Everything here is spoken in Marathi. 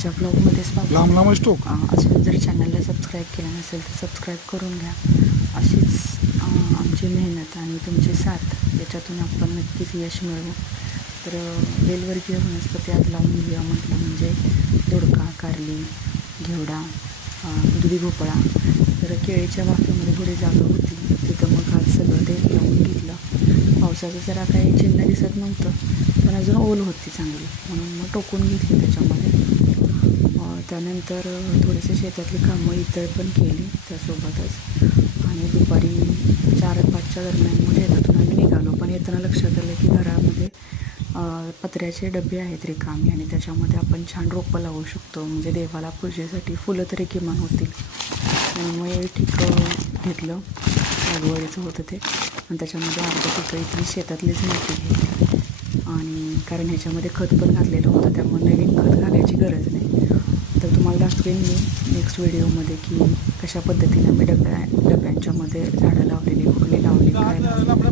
आजच्या ब्लॉगमध्ये स्वागत. लांब लांब असतो. अजून जर चॅनलला सबस्क्राईब केलं नसेल तर सबस्क्राईब करून घ्या. अशीच आमची मेहनत आणि तुमची साथ याच्यातून आपण नक्कीच यश मिळवू. तर वेलवर्गीय वनस्पती आज लावून घेऊया म्हटलं म्हणजे दोडका, कारली, घेवडा, दुधी भोपळा. तर केळीच्या बागेमध्ये थोडी जागा होती, तिथं मग आज सगळं ते लावून घेतलं. पावसाचं जरा काही चिन्ह दिसत नव्हतं, पण अजून ओल होती चांगली, म्हणून मग टोकून घेतली त्याच्यामध्ये. त्यानंतर थोडेसे शेतातली कामं इतर पण केली त्यासोबतच. आणि दुपारी 4-5च्या दरम्यान मग शेतातून आम्ही निघालो. पण येताना लक्षात आलं की घरामध्ये पत्र्याचे डबे आहेत रिकामी आणि त्याच्यामध्ये आपण छान रोपं लावू शकतो, म्हणजे देवाला पूजेसाठी फुलं तरी किमान होतील. आणि मग हे ठीक घेतलं, लागवडीचं होतं ते. आणि त्याच्यामध्ये अर्धा पिकं इथली शेतातलीच माती घेतली. आणि कारण ह्याच्यामध्ये खत पण घातलेलं होतं, त्यामुळे नवीन खत घालायची गरज नाही. तर तुम्हाला दाखवेन मी नेक्स्ट व्हिडिओमध्ये की कशा पद्धतीने मी डब्यांच्या